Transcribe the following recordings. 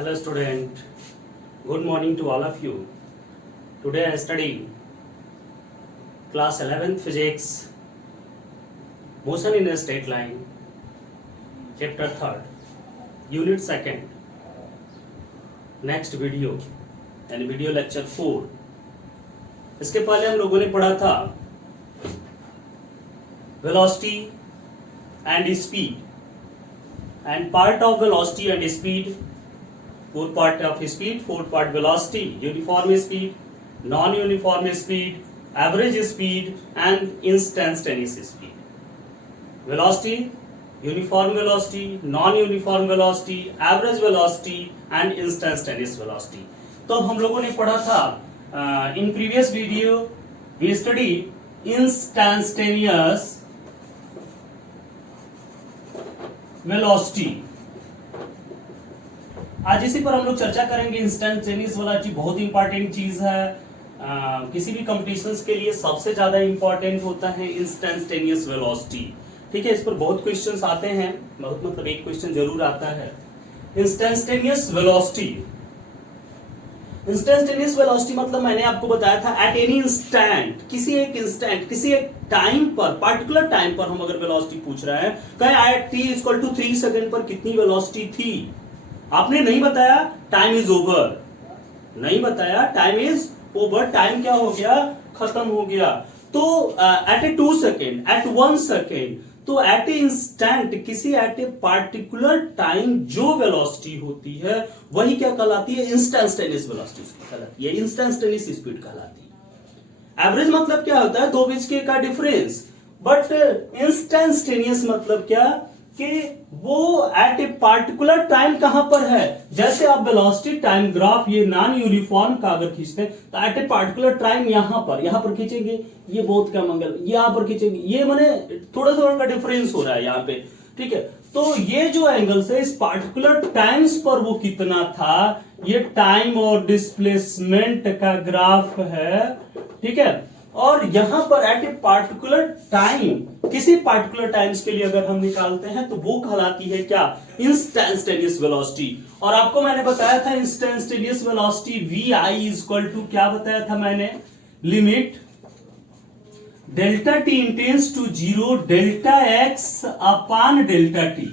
Hello student, good morning to all of you. Today I study class 11th physics, motion in a straight line, chapter 3rd, unit 2nd. Next video यानी video lecture 4. इसके पहले हम लोगों ने पढ़ा था velocity and speed, and part of velocity and speed, 4 part of speed, 4 part velocity, uniform speed, non-uniform speed, average speed and instantaneous speed. Velocity, uniform velocity, non-uniform velocity, average velocity and instantaneous velocity. तो हम लोगों ने पढ़ा था in previous video we studied instantaneous velocity. आज इसी पर हम लोग चर्चा करेंगे. इंस्टेंटेनियस वेलोसिटी बहुत इंपॉर्टेंट चीज है. किसी भी कंपटीशंस के लिए सबसे ज्यादा इंपॉर्टेंट होता है इंस्टेंटेनियस वेलोसिटी. ठीक है, इस पर बहुत क्वेश्चंस आते हैं, बहुत मतलब एक क्वेश्चन जरूर आता है. इंस्टेंटेनियस वेलोसिटी, इंस्टेंटेनियस वेलोसिटी मतलब मैंने आपको बताया था एट एनी इंस्टेंट, किसी एक इंस्टेंट, किसी एक टाइम पर, पार्टिकुलर टाइम पर हम अगर वेलोसिटी पूछ रहा है, कहे at t equal to 3 second पर कितनी वेलोसिटी थी. आपने नहीं बताया टाइम इज ओवर, नहीं बताया टाइम इज ओवर, टाइम क्या हो गया, खत्म हो गया. तो एट ए 2 सेकेंड, एट 1 सेकेंड, तो एट ए इंस्टेंट, किसी एट ए पार्टिकुलर टाइम जो वेलोसिटी होती है वही क्या कहलाती है, इंस्टेंटेनियस वेलोसिटी कहलाती है, इंस्टेंटेनियस स्पीड कहलाती है. एवरेज मतलब क्या होता है, दो बीच के का डिफरेंस. बट इंस्टेंटेनियस मतलब क्या कि वो एट ए पार्टिकुलर टाइम कहां पर है. जैसे आप वेलोसिटी टाइम ग्राफ ये नॉन यूनिफॉर्म का अगर खींचते हैं तो एट ए पार्टिकुलर टाइम यहां पर खींचेंगे, ये बहुत कम एंगल, यहां पर खींचेंगे, ये माने थोड़ा थोड़ा का डिफरेंस हो रहा है यहां पे. ठीक है, तो ये जो एंगल्स है इस पार्टिकुलर टाइम्स पर वो कितना था, ये टाइम और डिस्प्लेसमेंट का ग्राफ है. ठीक है, और यहां पर एट ए पार्टिकुलर टाइम, किसी पार्टिकुलर टाइम्स के लिए अगर हम निकालते हैं तो वो कहलाती है क्या, इंस्टेंटेनियस वेलोसिटी. और आपको मैंने बताया था instantaneous velocity v i equal to क्या बताया था मैंने, limit delta t tends to 0 delta x upon delta t.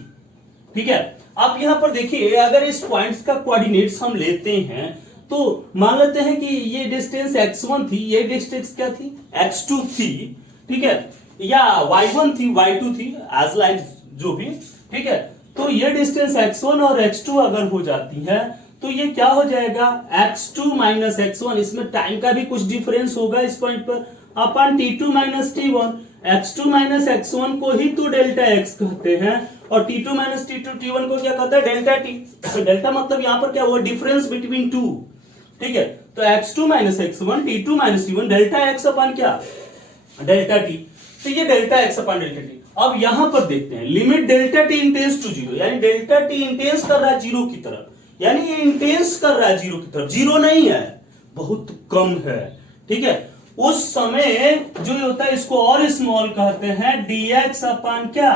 ठीक है, आप यहां पर देखिए, अगर इस पॉइंट्स का कोऑर्डिनेट्स हम लेते हैं तो मान लेते हैं कि ये डिस्टेंस x1 थी, ये डिस्टेंस क्या थी, x2 थी. ठीक है, या y1 थी, y2 थी, एज लाइक जो भी. ठीक है, तो ये डिस्टेंस x1 और x2 अगर हो जाती है तो ये क्या हो जाएगा, x2 माइनस x1, इसमें टाइम का भी कुछ डिफरेंस होगा इस पॉइंट पर, अपन t2 minus t1. x2 minus x1 को ही तो डेल्टा x कहते हैं और t2 माइनस t1 को क्या कहते हैं, डेल्टा t. तो डेल्टा मतलब यहां पर क्या हुआ, डिफरेंस बिटवीन टू. ठीक है, तो x2 minus x1, t2 minus t1, delta x upon क्या, डेल्टा t. तो ये delta x upon delta t. अब यहां पर देखते हैं limit delta t tends to 0, यानी डेल्टा t इंटेंस कर रहा है 0 की तरफ, यानी ये इंटेंस कर रहा है 0 की तरफ. 0 नहीं है, बहुत कम है. ठीक है, उस समय जो होता है इसको और स्मॉल कहते हैं, dx अपन क्या,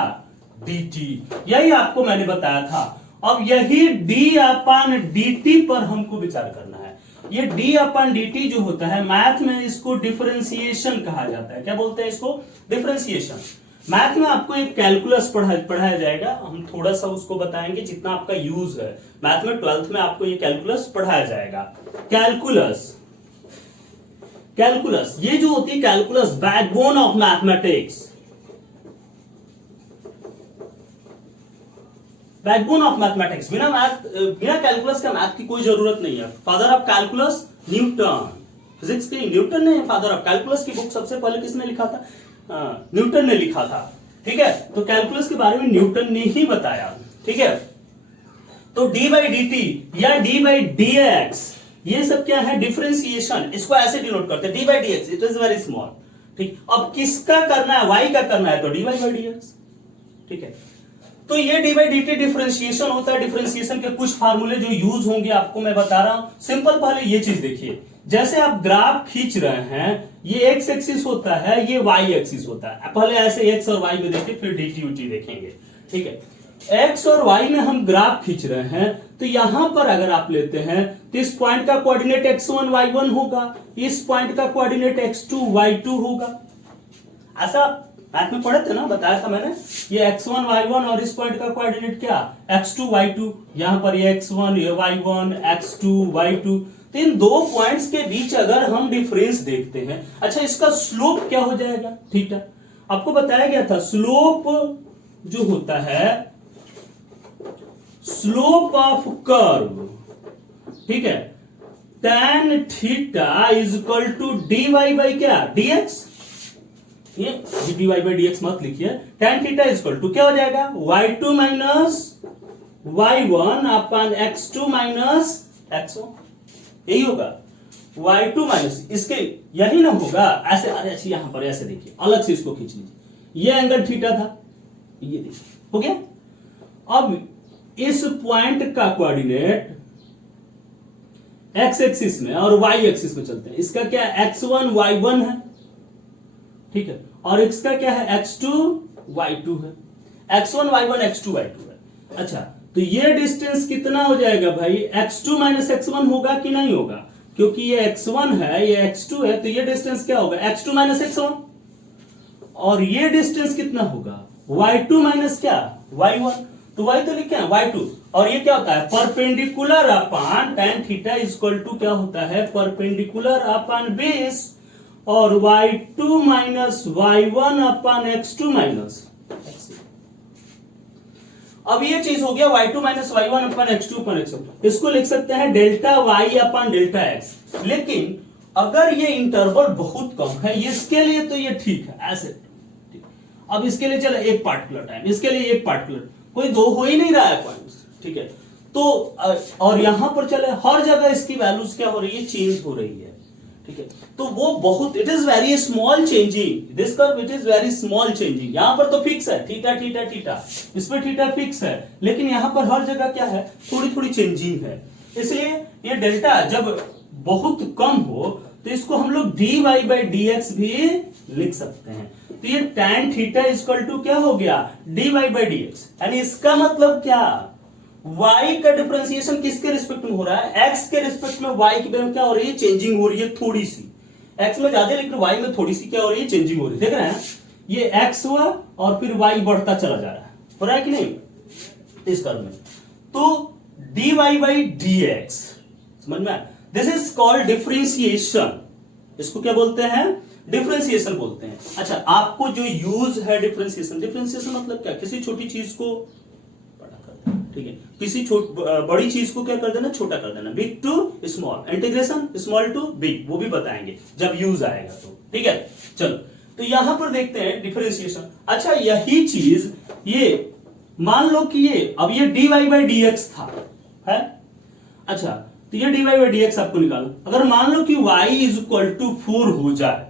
dt. यही आपको मैंने बताया था. अब यही d अपन dt पर हमको विचार करना है. ये d अपन dt जो होता है मैथ में इसको डिफरेंशिएशन कहा जाता है. क्या बोलते हैं इसको, डिफरेंशिएशन. मैथ में आपको एक कैलकुलस पढ़ाया जाएगा, हम थोड़ा सा उसको बताएंगे जितना आपका यूज है. मैथ में 12th में आपको ये कैलकुलस पढ़ाया जाएगा. कैलकुलस, कैलकुलस ये जो होती है calculus, backbone of mathematics, backbone of mathematics. बिना कैलकुलस का मैथ की कोई जरूरत नहीं है. Father of calculus Newton, physics के न्यूटन ने फादर ऑफ कैलकुलस की बुक सबसे पहले किसने लिखा था, न्यूटन ने लिखा था. ठीक है, तो कैलकुलस के बारे में न्यूटन ने ही बताया. ठीक है, तो डी बाई डी टी या डी बाई डी एक्स ये सब क्या है, डिफरेंशिएशन. इसको ऐसे डिनोट करते हैं, d by D x, it is very small. ठीक, अब किसका करना है, वाई का करना है, तो d y by D x. ठीक है, तो ये d by d t differentiation होता है. डिफरेंशिएशन के कुछ फार्मूले जो यूज होंगे आपको मैं बता रहा हूं. सिंपल पहले ये चीज देखिए, जैसे आप ग्राफ खींच रहे हैं, ये एक्स एक्सिस होता है, ये वाई एक्सिस होता है. पहले ऐसे एक्स और वाई में देखिए, फिर डी टी देखेंगे. ठीक है, एक्स और वाई में हम ग्राफ खींच रहे हैं, तो यहां पर अगर आप लेते हैं तो इस पॉइंट का कोऑर्डिनेट x1 y1 होगा, इस पॉइंट का कोऑर्डिनेट x2 y2 होगा। ऐसा मैथ में पढ़े थे ना, बताया था मैंने, ये x1 y1 और इस पॉइंट का कोऑर्डिनेट क्या x2 y2, यहां पर ये x1 ये y1 x2 y2। तो इन दो पॉइंट्स के बीच अगर हम डिफरेंस देखते हैं, अच्छा इसका स्लोप क्या हो जाएगा थीटा। आपको बताया गया था स्लोप जो होता है, स्लोप ऑफ कर्व, ठीक है, tan theta is equal to dy by क्या dx। ये dy बाई dx मत लिखिए, tan theta is equal to क्या हो जाएगा y2 माइनस y1 अपन x2 माइनस x1, यही होगा y2 माइनस इसके, यही ना होगा ऐसे। अरे अच्छा यहां पर ऐसे देखिए, अलग से इसको खींच लीजिए, ये एंगल थीटा था, ये देखिए हो गया। अब इस पॉइंट का कोऑर्डिनेट एक्स एक्सिस में और वाई एक्सिस में चलते हैं, इसका क्या x1 y1 है, ठीक है, और इसका क्या है x2 y2 है, x1 y1 x2 y2 है। अच्छा तो ये डिस्टेंस कितना हो जाएगा भाई, x2 माइनस x1 होगा कि नहीं होगा, क्योंकि ये x1 है ये x2 है, तो ये डिस्टेंस क्या होगा x2 माइनस x1, और ये डिस्टेंस कितना होगा y2 माइनस क्या y1, तो y तो लिखे हैं y2, और ये क्या होता है perpendicular upon tan theta is equal to क्या होता है परपेंडिकुलर अपॉन बेस, और y2 minus y1 upon x2 minus. अब ये चीज हो गया y2 minus y1 upon x2 upon x1, इसको लिख सकते हैं delta y upon delta x। लेकिन अगर ये इंटरवल बहुत कम है इसके लिए तो ये ठीक है ऐसे। अब इसके लिए चले एक पार्टिकुलर टाइम, इसके लिए एक पार्टिकुलर, कोई दो हो ही नहीं रहा है पॉइंट्स, ठीक है। तो और यहां पर चले हर जगह इसकी वैल्यूज क्या हो रही है चेंज हो रही है, ठीक है। तो वो बहुत, it is very small changing, this curve it is very small changing. यहां पर तो फिक्स है थीटा थीटा थीटा, इसमें थीटा फिक्स है, लेकिन यहां पर हर जगह क्या है थोड़ी थोड़ी चेंजिंग है। इसलिए ये डेल्टा जब बहुत कम हो तो इसको हम लोग dy बाई dx भी लिख सकते हैं। तो ये tan थीटा इक्वल टू क्या हो गया dy बाई dx, यानी इसका मतलब क्या y का डिफरेंशिएशन किसके रिस्पेक्ट में हो रहा है, x के रिस्पेक्ट में y की वैल्यू क्या हो रही है चेंजिंग हो रही है थोड़ी सी, x में ज्यादा लेकिन y में थोड़ी सी क्या हो रही है चेंजिंग हो रही है। देख रहे हैं ये x हुआ और फिर y बढ़ता चला जा रहा है, हो रहा है कि नहीं इस कर्व में। तो dy बाई dx समझ में, दिस इज कॉल्ड डिफरेंशिएशन, इसको क्या बोलते हैं डिफरेंशिएशन बोलते हैं। अच्छा आपको जो यूज है डिफरेंशिएशन, डिफरेंशिएशन मतलब क्या, किसी छोटी चीज को बड़ा कर देना, ठीक है, किसी बड़ी चीज को क्या कर देना छोटा कर देना, big to small, integration small to big, वो भी बताएंगे जब यूज आएगा तो, ठीक है। चलो तो यहां पर देखते हैं डिफरेंशिएशन। अच्छा यही चीज ये मान लो कि ये अब ये dy बाई dx था है, अच्छा तो ये dy बाई dx आपको निकालो, अगर मान लो कि y इज इक्वल टू 4 हो जाए,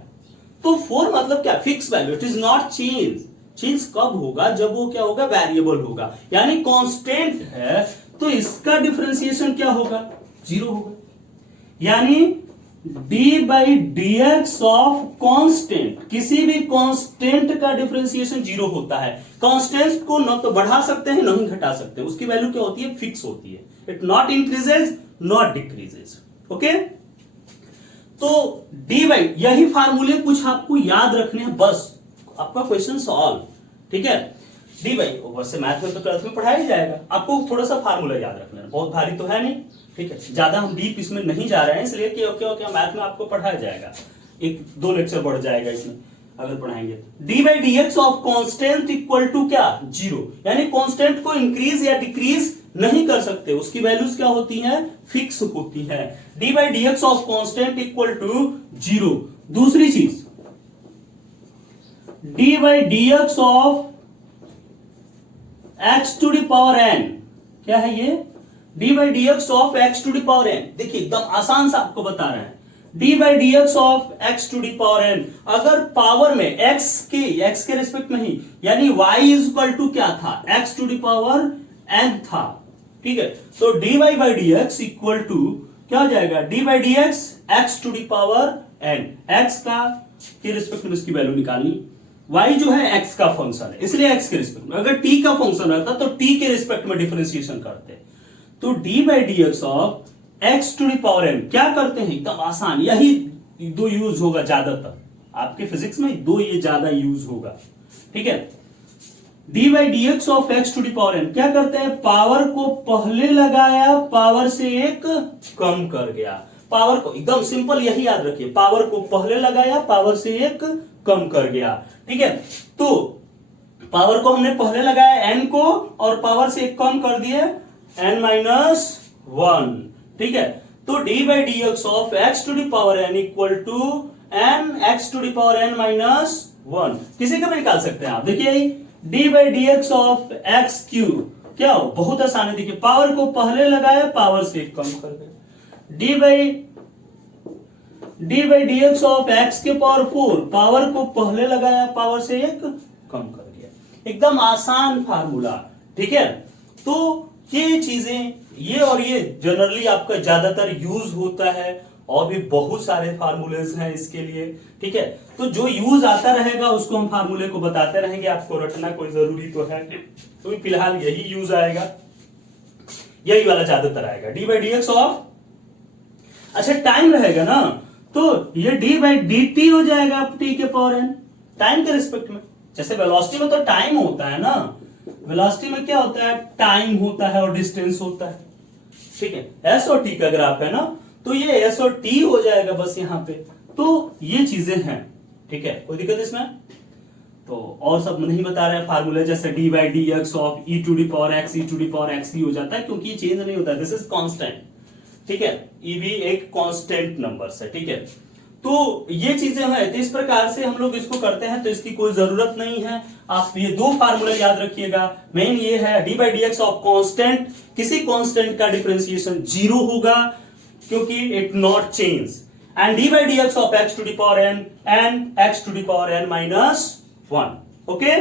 तो 4 मतलब क्या fix value, it is not change. Change कब होगा जब वो क्या होगा वेरिएबल होगा, यानी कांस्टेंट है, तो इसका डिफरेंशिएशन क्या होगा 0 होगा, यानी D by D x of constant, किसी भी कांस्टेंट का डिफरेंशिएशन 0 होता है। कांस्टेंट को न तो बढ़ा सकते हैं न ही घटा सकते हैं, उसकी वैल्यू क्या होती है फिक्स होती है, it not increases not decreases, okay. तो डी बाई, यही फार्मूले कुछ आपको याद रखने हैं बस, आपका क्वेश्चन सॉल्व, ठीक है। डी बाई वैसे मैथ में तो क्लास में पढ़ाया जाएगा, आपको थोड़ा सा फार्मूला याद रखना है, बहुत भारी तो है नहीं, ठीक है, ज्यादा हम डीप इसमें नहीं जा रहे हैं, इसलिए क्या मैथ में आपको पढ़ाया जाएगा, एक दो लेक्चर बढ़ जाएगा इसमें अगर पढ़ाएंगे। D by D x of constant equal to क्या 0, यानी कॉन्स्टेंट को इंक्रीज या डिक्रीज नहीं कर सकते, उसकी वैल्यूज क्या होती हैं फिक्स होती है। D by D x of constant equal to 0। दूसरी चीज d by D x of x to the power n, क्या है ये d by D x of x to the power n. देखिए एकदम आसान सा आपको बता रहे हैं, d by D x of x to the power n, अगर पावर में एक्स के रिस्पेक्ट में ही, यानी y इज इक्वल टू क्या था x to the power n था, ठीक है। तो d y by D x equal to क्या हो जाएगा d by D x x to the power n, x का के रिस्पेक्ट में इसकी वैल्यू निकालनी, y जो है x का फंक्शन है, इसलिए x के रिस्पेक्ट में। अगर t का फंक्शन रहता तो t के रिस्पेक्ट में डिफरेंशिएशन करते। तो d by D x of x to the power n क्या करते हैं, एकदम आसान, यही दो यूज होगा ज्यादातर आपके फिजिक्स में, दो ये ज्यादा यूज होगा, ठीक है। D by D x of x to the power n क्या करते हैं, पावर को पहले लगाया, पावर से एक कम कर गया। पावर को एकदम सिंपल यही याद रखिए, पावर को पहले लगाया, पावर से एक कम कर गया, ठीक है। तो पावर को हमने पहले लगाया n को और पावर से एक कम कर दिए n माइनस 1, ठीक है। तो d by D x of x to the power n equal to n x to the power n minus 1, किसी का भी निकाल सकते हैं आप। देखिए d by D x of x cube क्या हो, बहुत आसान है। देखिए पावर को पहले लगाया, पावर से एक कम कर दिया। D by D x of x के पावर 4 पावर को पहले लगाया, पावर से एक कम कर दिया, एकदम आसान फार्मूला, ठीक है। तो ये चीजें, ये और ये जनरली आपका ज्यादातर यूज होता है, और भी बहुत सारे फार्मूलेज हैं इसके लिए, ठीक है। तो जो यूज आता रहेगा उसको हम फार्मूले को बताते रहेंगे, आपको रटना कोई जरूरी तो है, तो फिलहाल यही यूज आएगा, यही वाला ज्यादातर आएगा, D by D x of, अच्छा टाइम रहेगा ना, तो ये डी बाई डी टी हो जाएगा टी के पावर n, टाइम के रिस्पेक्ट में। जैसे वेलोसिटी में तो टाइम होता है ना, वेलोसिटी में क्या होता है, टाइम होता है और डिस्टेंस होता है, ठीक है। एस और टी का ग्राफ है ना, तो ये एस और टी हो जाएगा बस यहाँ पे। तो ये चीजें हैं, ठीक है, कोई दिक्कत इसमें? तो और सब नहीं बता रहे हैं फार्मूले, जैसे D by D x of E to the power X, E to the power X ही हो जाता है, क्योंकि ये चेंज नहीं होता, दिस इज कांस्टेंट, ठीक है। ई भी एक कांस्टेंट नंबर है, ठीक है। तो ये चीजें हैं, तो इस प्रकार से हम लोग इसको करते हैं, तो इसकी कोई जरूरत नहीं है। आप ये दो फार्मूले याद रखिएगा, मेन ये है d by D x of constant, किसी कांस्टेंट का डिफरेंशिएशन जीरो होगा क्योंकि it not change, and d by D x of x to the power n and x to the power n minus 1, okay.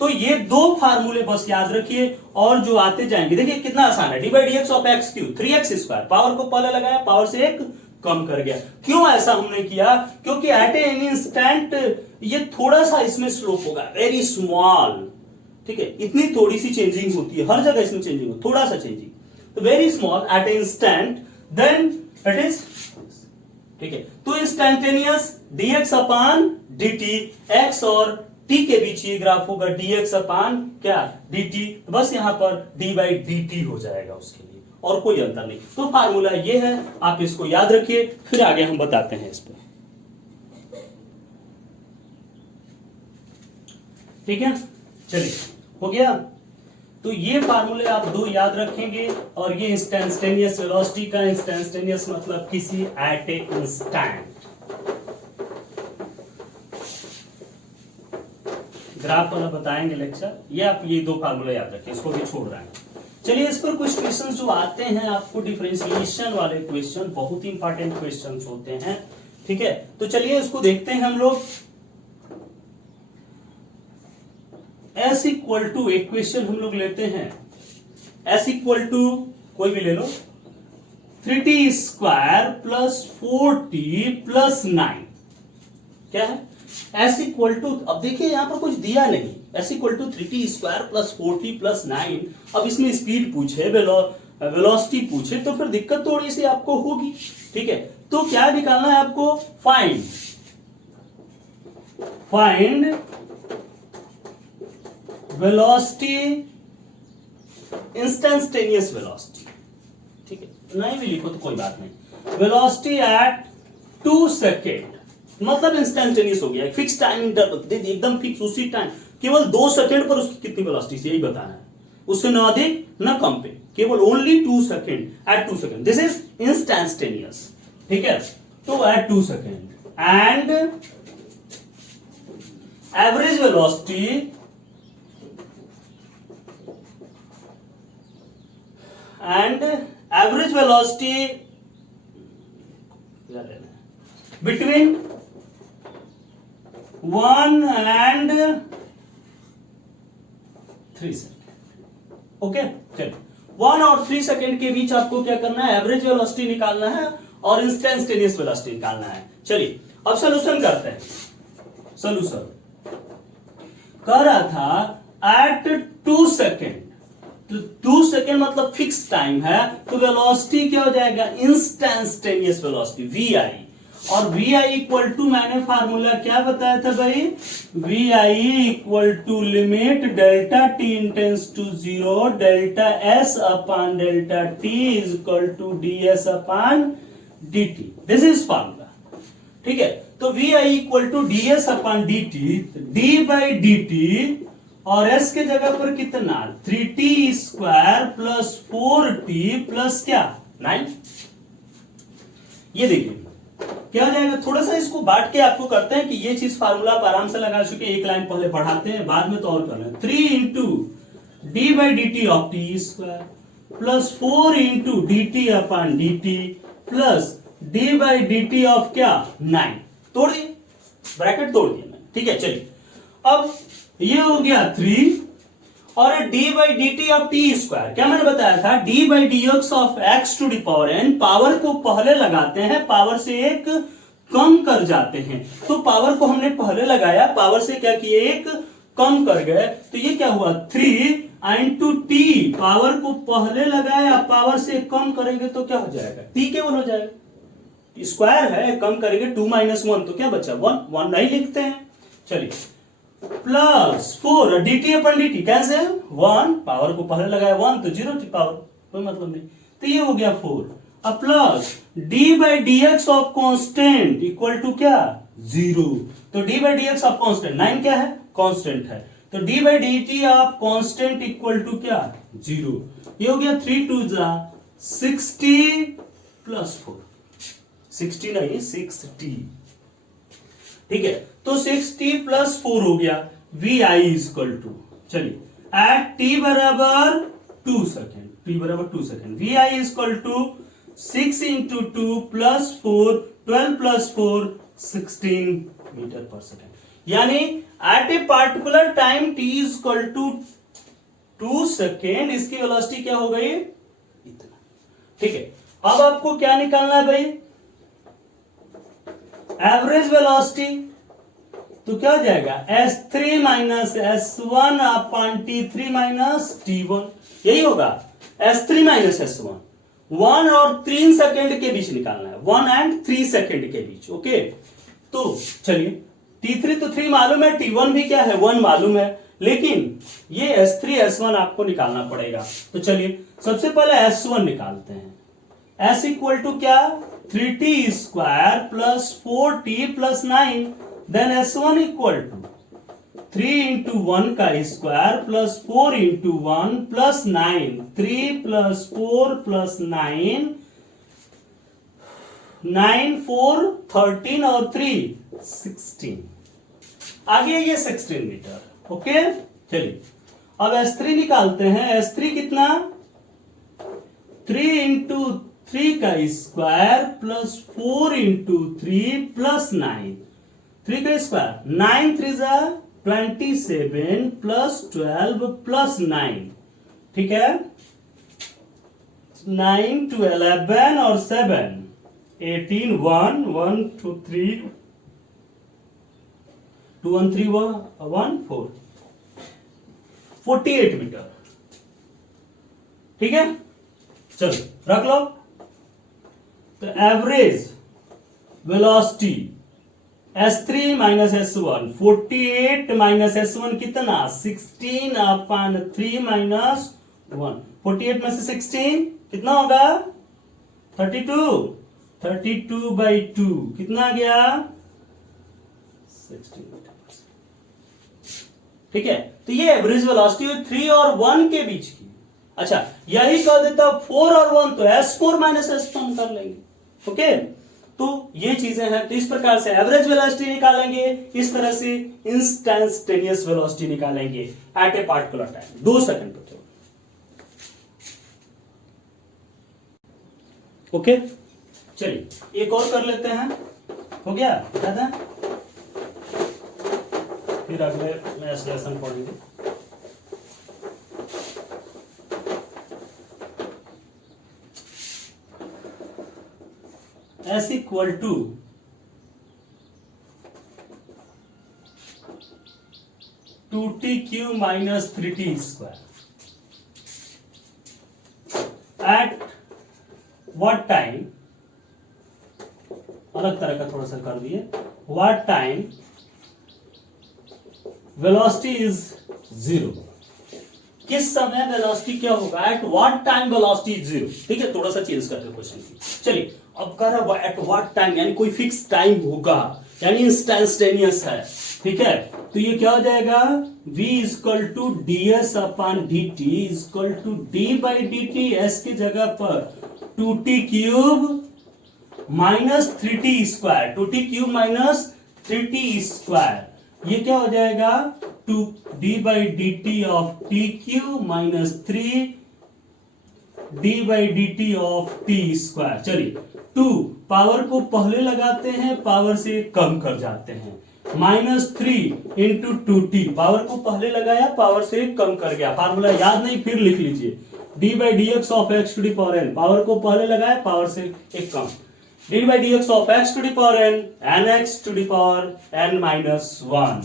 तो ये दो फार्मूले बस याद रखिए, और जो आते जाएंगे, देखिए कितना आसान है, d by D x of x cube 3x square, power को पहले लगाया, पावर से एक कम कर गया। क्यों ऐसा हमने किया, क्योंकि एट एनी इंस्टेंट ये थोड़ा सा इसमें स्लोप होगा, वेरी स्मॉल, ठीक है, इतनी थोड़ी सी चेंजिंग होती है, हर जगह इसमें चेंजिंग हो, थोड़ा सा चेंजिंग, तो very small at a instant, then it is, ठीक है। तो instantaneous dx upon dt, x और t के बीच ये ग्राफ होगा dx अपान क्या dt, बस यहां पर d बाई dt हो जाएगा उसके लिए, और कोई अंतर नहीं। तो फार्मूला ये है, आप इसको याद रखिए, फिर आगे हम बताते हैं इस पे, ठीक है। चलिए हो गया, तो ये फार्मूले आप दो याद रखेंगे, और ये इंस्टेंटेनियस वेलोसिटी का, इंस्टेंटेनियस मतलब किसी एट ए इंस्टेंट, ग्राफ वाला बताएंगे लेक्चर, ये आप ये दो फार्मूले याद रखें, इसको भी छोड़ रहे हैं। चलिए इस पर कुछ क्वेश्चन जो आते हैं आपको, डिफरेंशिएशन वाले क्वेश्चन, बहुत ही इंपॉर्टेंट क्वेश्चन होते हैं, ठीक है। तो चलिए इसको देखते हैं हम लोग। S इक्वल टू, एक क्वेश्चन हम लोग लेते हैं, S इक्वल टू कोई भी ले लो, 3t square plus 4t plus 9, क्या है S इक्वल टू, अब देखिए यहां पर कुछ दिया नहीं, S equal to 3t square plus 4t plus 9, अब इसमें स्पीड पूछे, वेलोसिटी पूछे, तो फिर दिक्कत थोड़ी सी आपको होगी, ठीक है। तो क्या निकालना है आपको, फाइंड वेलोसिटी, इंस्टेंटेनियस वेलोसिटी, ठीक है, नहीं भी लिखो तो कोई बात नहीं, वेलोसिटी एट 2 सेकेंड, मतलब इंस्टेंटेनियस हो गया, फिक्स टाइम इंटरवल, एकदम फिक्स उसी टाइम, केवल 2 सेकेंड पर उसकी कितनी वेलोसिटी, यही बताना है, उससे न अधिक न कम पे, केवल only 2 second, at 2 second, this is instantaneous, ठीक है। तो at 2 second, and average velocity between 1 and 3 second, okay. चलिए 1 और 3 सेकेंड के बीच आपको क्या करना है, एवरेज वेलोसिटी निकालना है और इंस्टेंटेनियस वेलोसिटी निकालना है। चलिए अब सॉल्यूशन करते हैं, सॉल्यूशन कह रहा था एट 2 सेकेंड, तो 2 सेकेंड मतलब फिक्स टाइम है, तो वेलोसिटी क्या हो जाएगा, इंस्टेंटेनियस वेलोसिटी वी आई। और वी आई इक्वल टू मैंने फार्मूला क्या बताया था भाई, v i equal to limit delta t tends to 0 delta s upon delta t is equal to d s upon d t. This is formula, ठीक है। तो v i equal to d s upon d t, d by d t, और s के जगह पर कितना 3t square plus 4t plus क्या 9। ये देखिए क्या हो जाएगा, थोड़ा सा इसको बांट के आपको करते हैं कि ये चीज फार्मूला आप आराम से लगा चुके, एक लाइन पहले पढ़ाते हैं, बाद में तो और कर लें। 3 into D by d t of t square plus 4 into D T upon d T plus d by d t of क्या 9। तोड़ दिए, ब्रैकेट तोड़ दिया मैंने, ठीक है। चलिए अब ये हो गया 3 और d by d t of t square, क्या मैंने बताया था, d by D x of x to the power n. Power को पहले लगाते हैं, पावर से एक कम कर जाते हैं, तो पावर को हमने पहले लगाया, पावर से क्या किए एक कम कर गए, तो ये क्या हुआ 3 इंटू टी, पावर को पहले लगाया, पावर से कम करेंगे तो क्या हो जाएगा, टी केवल हो जाएगा, स्क्वायर है, कम करेंगे 2 - 1 तो क्या बचा 1, 1 नहीं लिखते हैं। चलिए प्लस 4 डी टी अपन डी टी कैंसिल, 1 पावर को पहले लगाया 1 तो 0 थी पावर, कोई मतलब नहीं, तो ये हो गया 4। अब plus d by D x of constant equal to क्या 0, तो d by D x of constant 9 क्या है कॉन्स्टेंट है, तो d by d t of constant equal to क्या 0। ये हो गया 3 2 60 प्लस 4, 60 नहीं 60, ठीक है। तो 60 प्लस 4 हो गया, v i is equal to, चलिए एट टी बराबर 2 सेकेंड, टी बराबर 2 second, v i is equal to 6 into 2 plus 4, 12 plus 4 16 metre per second. यानी at a particular time t is equal to 2 second, इसकी velocity क्या हो गई इतना, ठीक है। अब आपको क्या निकालना है भाई, एवरेज वेलोसिटी, तो क्या हो जाएगा S3 minus S1 upon T3 minus T1, यही होगा S3 माइनस S1, 1 और 3 सेकेंड के बीच निकालना है, 1 एंड 3 सेकेंड के बीच, ओके। तो चलिए T3 तो 3 मालूम है, T1 भी क्या है 1 मालूम है, लेकिन ये S3 S1 आपको निकालना पड़ेगा। तो चलिए सबसे पहले S1 निकालते हैं, S इक्वल टू क्या 3t square plus 4t plus 9, then S1 equal to 3 into 1 का square plus 4 into 1 plus 9, 3 plus 4 plus 9, 9 4 13 और 3 16, आगे ये 16 मीटर, ओके। चलिए अब S3 निकालते हैं, S3 कितना 3 इंटू 3 का स्क्वायर प्लस 4 इंटू 3 प्लस 9, 3 का स्क्वायर 9 3 27 प्लस 12 प्लस 9, ठीक है, 9 to 11 और 7 18, 1 1 2 3 2 1 3 1 4 48 मीटर, ठीक है। चलो रख लो, तो average velocity S3 minus S1, 48 minus S1 कितना 16 अपॉन 3 माइनस 1, 48 में से 16 कितना होगा 32, 32 बाई 2 कितना आ गया 16, ठीक है। तो ये एवरेज वेलोसिटी 3 और 1 के बीच की। अच्छा यही कह देता 4 और 1 तो S4 माइनस S1 कर लेंगे, ओके। तो ये चीजें हैं, तो इस प्रकार से एवरेज वेलोसिटी निकालेंगे, इस तरह से इंस्टेंटेनियस वेलोसिटी निकालेंगे at a particular time 2 second पर, ओके। चलिए एक और कर लेते हैं, हो गया दादा, फिर अगले लेसन पढ़ेंगे। S equal to 2t³ minus 3t square at what time, अलग तरह का थोड़ा सा कर दिए, व्हाट टाइम वेलोसिटी इज 0, किस समय वेलोसिटी क्या होगा, eight what time velocity is 0। ठीक है, थोड़ा सा चेंज करते हैं क्वेश्चन की। चलिए अब कह रहा है एट व्हाट टाइम, यानी कोई फिक्स टाइम होगा, यानी इंस्टेंटेनियस है। ठीक है, तो ये क्या हो जाएगा, v equal to ds upon dt equal to d by dt, s की जगह पर 2t³ minus 3t square, 2t³ minus 3t square, ये क्या हो जाएगा 2d by dt of t³ minus 3d by dt of t square. चलिए 2 power को पहले लगाते हैं, पावर से कम कर जाते हैं, माइनस 3 इंटू 2t, पावर को पहले लगाया, पावर से कम कर गया, फार्मूला याद नहीं फिर लिख लीजिए, d by dx of x to the power n, power को पहले लगाया, पावर से एक कम, d by dx of x to the power n, nx to the power n minus 1,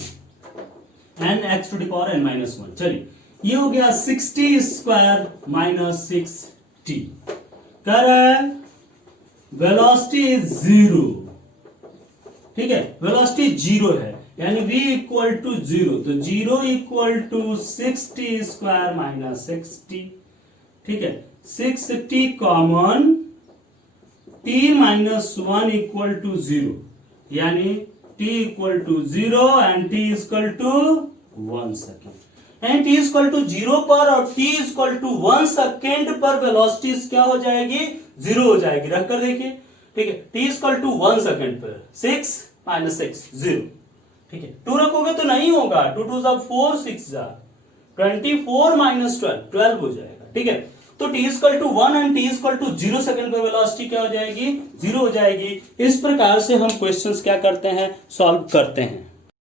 nx to the power n minus 1। चलिए ये हो गया 60 स्क्वायर माइनस 6t, कह रहा है वेलोसिटी इज 0। ठीक है, वेलोसिटी 0 है, यानी v इक्वल टू 0, तो 0 इक्वल टू 60 स्क्वायर माइनस 60। ठीक है, 6t common, t minus 1 equal to 0, यानी t equal to 0 and t equal to 1 second, and t equal to 0 पर और t इक्वल टू 1 सेकेंड पर वेलोसिटी क्या हो जाएगी, 0 हो जाएगी। रखकर देखिए, ठीक है, t इक्वल टू 1 सेकेंड पर 6 माइनस 6 0। ठीक है, 2 रखोगे तो नहीं होगा, 2 2 4 6 24 माइनस 12 हो जाएगा। ठीक है, तो t equal to 1 and t equal to 0 second पर वेलोसिटी क्या हो जाएगी, 0 हो जाएगी। इस प्रकार से हम क्वेश्चंस क्या करते हैं, सॉल्व करते हैं।